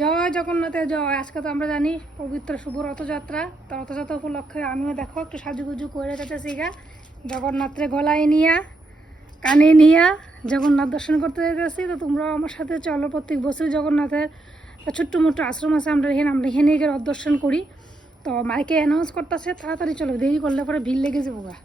জয় জগন্নাথের জয়। আজকে তো আমরা জানি পবিত্র শুভ রথযাত্রা। তো রথযাত্রা উপলক্ষে আমিও দেখো একটু সাজুগুজু করে যাচ্ছি গা, জগন্নাথের গলায় নিয়া কানে নিয়া জগন্নাথ দর্শন করতে যেতেছি। তো তোমরাও আমার সাথে চলো, প্রত্যেক বছর জগন্নাথের ছোট্ট মোট্ট আশ্রম আছে, আমরা এখানে গিয়ে রথ দর্শন করি। তো মাইকে অ্যানাউন্স করতেছে, তাড়াতাড়ি চলো, দেরি করলে পরে ভিড় লেগে যাবো গা।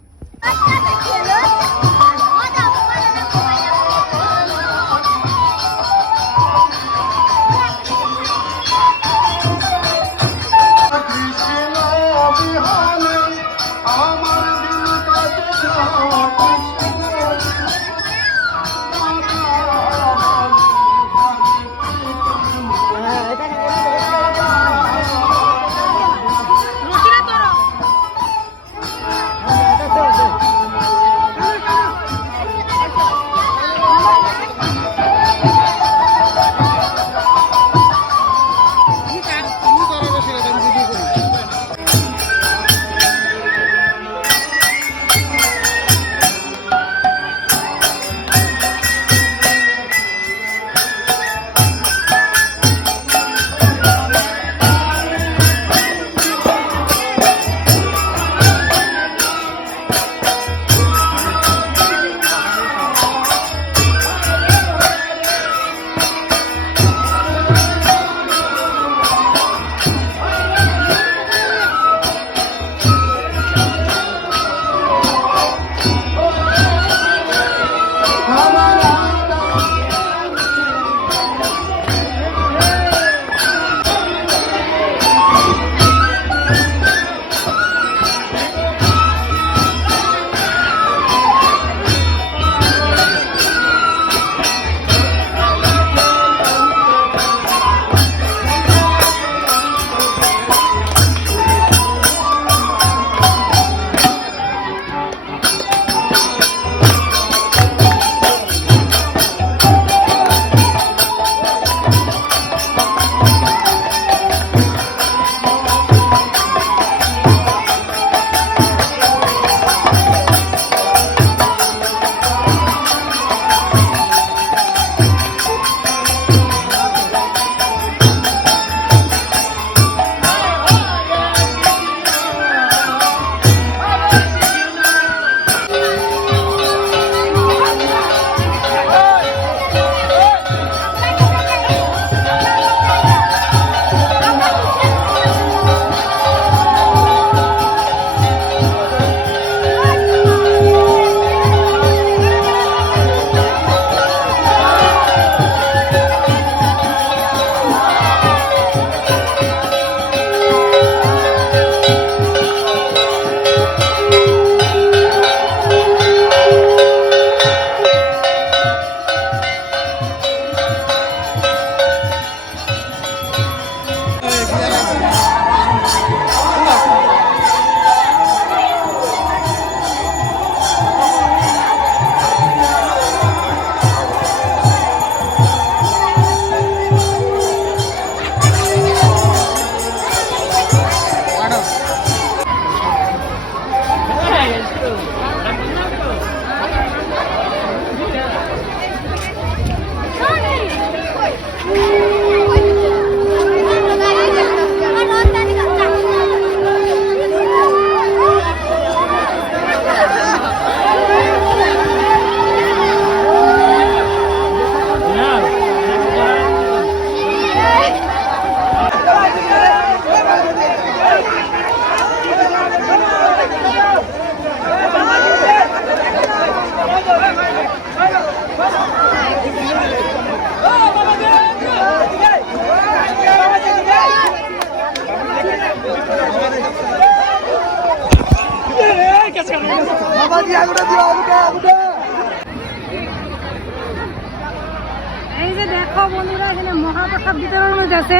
এই যে দেখো বন্ধুরা, এখানে মহাপ্রসাদ বিতরণ হয়েছে।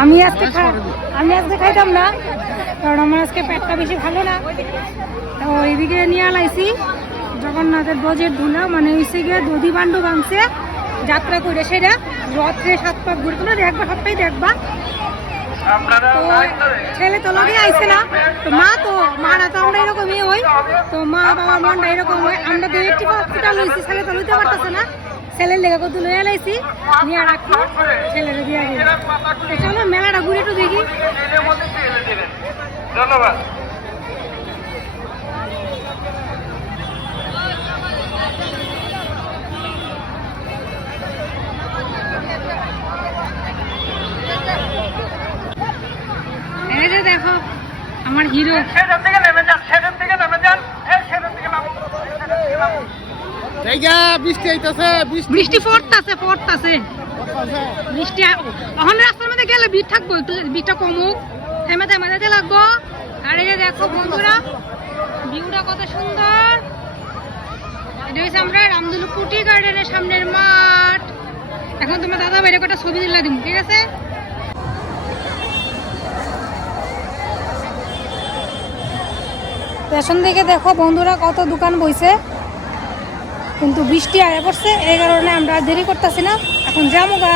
আমি আজকে খাইতাম না, কারণ আমার আজকে পেটটা বেশি ভালো না। তো এইদিকে নিয়ে আলাইছি জগন্নাথের ধ্বজের ধুলা, মানে হচ্ছে গিয়ে দধি বান্ডু ভাঙছে যাত্রা করে, সেটা রথে 7 পাক ঘুরতে দেখবা, সবটাই দেখবা। তো ছেলে তো লগে আইছে না, তো মারা তো আমরা এরকমই হই, তো মা বাবা মনটা এরকম হয়। আমরা 2-1টি হসপিটাল হয়েছি, ছেলে তো লইতে পারতেছে না, ছেলের লেগে কত লইয়া লাইছি নিয়ে রাখি ছেলেরে দিয়ে দিই। চলো মেলাটা ঘুরে একটু দেখি। ধন্যবাদ। এই যে দেখো আমার হিরো। সেখান থেকে নেমে যান, সেখান থেকে নেমে যান, সেখান থেকে নামুন, সেখান থেকে নামুন। বৃষ্টি আইতাছে, বৃষ্টি পড়তাছে বৃষ্টি এখন রাস্তার মধ্যে গেলে ভিড় থাকবো, একটু ভিড়টা কমুক, থেমে থেমে যেতে লাগবো। আর এই যে দেখো বন্ধুরা ভিউটা কত সুন্দর। এটা হচ্ছে আমরা রামদুলু কুটি গার্ডেনের সামনের মাঠ। এখন তোমার দাদা বাইরে কটা ছবি দিলা দিব, ঠিক আছে? পেছন দিকে দেখো বন্ধুরা কত দোকান বইছে, কিন্তু বৃষ্টি আয়া পড়ছে, এই কারণে আমরা দেরি করতেছি না, এখন যাবো গা।